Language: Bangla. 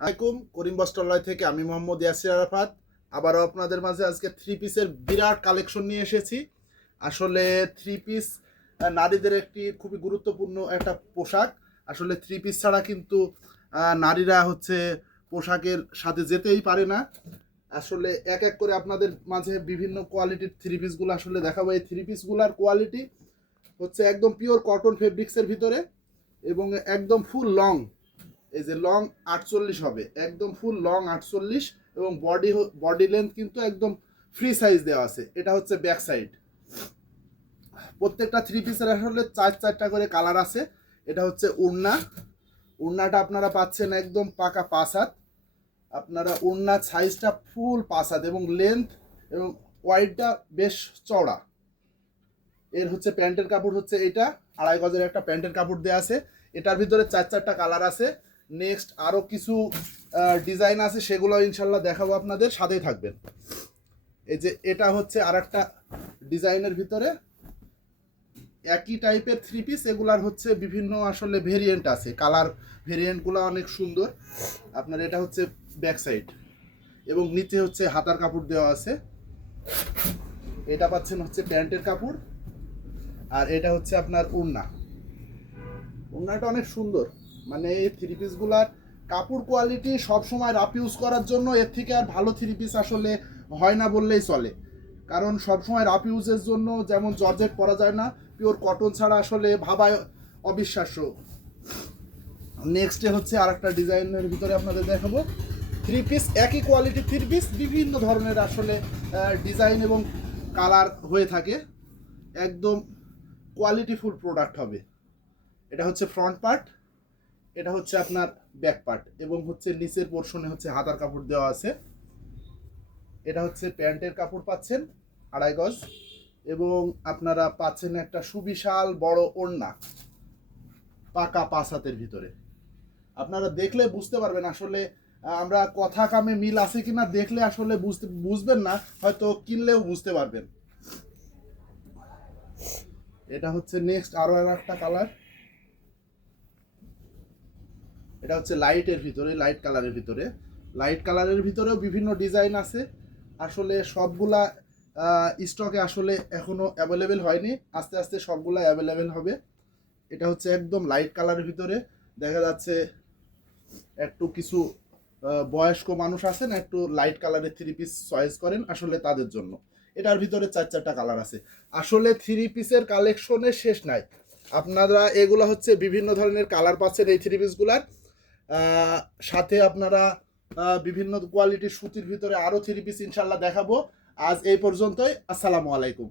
আলাইকুম করিম বস্ত্রালয় থেকে আমি মোহাম্মদ ইয়াসির আরাফাত আবারও আপনাদের মাঝে আজকে থ্রি পিসের বিরাট কালেকশন নিয়ে এসেছি। আসলে থ্রি পিস নারীদের একটি খুবই গুরুত্বপূর্ণ একটা পোশাক। আসলে থ্রি পিস ছাড়া কিন্তু নারীরা হচ্ছে পোশাকের সাথে যেতেই পারে না। আসলে এক এক করে আপনাদের মাঝে বিভিন্ন কোয়ালিটির থ্রি পিসগুলো আসলে দেখাবো। এই থ্রি পিসগুলোর কোয়ালিটি হচ্ছে একদম পিওর কটন ফেব্রিক্সের ভিতরে এবং একদম ফুল লং, এই যে লং 48 হবে, একদম ফুল লং 48 এবং বডি লেন্থ কিন্তু একদম ফ্রি সাইজ দেওয়া আছে। এটা হচ্ছে ব্যাক সাইড। প্রত্যেকটা থ্রি পিসের আসলে চারটা করে কালার আছে। এটা হচ্ছে উড়নাটা আপনারা পাচ্ছেন একদম পাকা 5 হাত। আপনারা উড়নার সাইজটা ফুল 5 হাত এবং লেন্থ এবং ওয়াইডটা বেশ চওড়া। এর হচ্ছে প্যান্টের কাপড় হচ্ছে এটা 2.5 গজের একটা প্যান্টের কাপড় দেওয়া আছে। এটার ভিতরে চারটা কালার আছে। নেক্সট আরও কিছু ডিজাইন আছে, সেগুলো ইনশাল্লাহ দেখাবো, আপনাদের সাথেই থাকবেন। এই যে এটা হচ্ছে আর একটা ডিজাইনের ভিতরে একই টাইপের থ্রি পিস, এগুলার হচ্ছে বিভিন্ন আসলে ভেরিয়েন্ট আছে, কালার ভেরিয়েন্টগুলো অনেক সুন্দর। আপনার এটা হচ্ছে ব্যাক সাইড এবং নিচে হচ্ছে হাতার কাপড় দেওয়া আছে। এটা পাচ্ছেন হচ্ছে প্যান্টের কাপড় আর এটা হচ্ছে আপনার ওড়নাটা অনেক সুন্দর। মানে এই থ্রি পিসগুলার কাপড় কোয়ালিটি সবসময় রাফ ইউজ করার জন্য এর থেকে আর ভালো থ্রি পিস আসলে হয় না বললেই চলে। কারণ সবসময় রাফ ইউজের জন্য যেমন জর্জেট পরা যায় না, পিওর কটন ছাড়া আসলে ভাবায় অবিশ্বাস্য। নেক্সটে হচ্ছে আর একটা ডিজাইনের ভিতরে আপনাদের দেখাবো থ্রি পিস, একই কোয়ালিটির থ্রি পিস বিভিন্ন ধরনের আসলে ডিজাইন এবং কালার হয়ে থাকে। একদম কোয়ালিটিফুল প্রোডাক্ট হবে। এটা হচ্ছে ফ্রন্ট পার্ট, এটা হচ্ছে আপনার ব্যাক পার্ট এবং হচ্ছে নিচের পোর্শনে হচ্ছে হাতার কাপড় দেওয়া আছে। এটা হচ্ছে প্যান্টের কাপড় পাচ্ছেন 2.5 গজ এবং আপনারা পাচ্ছেন একটা সুবিশাল বড় ওড়না পাকা 5 হাতের ভিতরে। আপনারা দেখলে বুঝতে পারবেন আসলে আমরা কথা কামে মিল আছে কিনা, দেখলে আসলে বুঝবেন না, হয়তো কিনলেও বুঝতে পারবেন। এটা হচ্ছে নেক্সট আরো একটা কালার, এটা হচ্ছে লাইটের ভিতরে, লাইট কালারের ভিতরেও বিভিন্ন ডিজাইন আছে। আসলে সবগুলা স্টকে আসলে এখনো অ্যাভেলেবেল হয়নি, আস্তে আস্তে সবগুলা অ্যাভেলেবেল হবে। এটা হচ্ছে একদম লাইট কালারের ভিতরে, দেখা যাচ্ছে একটু কিছু বয়স্ক মানুষ আছেন একটু লাইট কালারের থ্রি পিস চয়েস করেন, আসলে তাদের জন্য। এটার ভিতরে চারটা কালার আছে। আসলে থ্রি পিসের কালেকশনের শেষ নাই। আপনারা এগুলো হচ্ছে বিভিন্ন ধরনের কালার পাচ্ছেন এই থ্রি পিসগুলার সাথে। আপনারা বিভিন্ন কোয়ালিটির সুতির ভিতরে আরও থ্রি পিস ইনশাল্লাহ দেখাবো। আজ এই পর্যন্তই। আসসালামু আলাইকুম।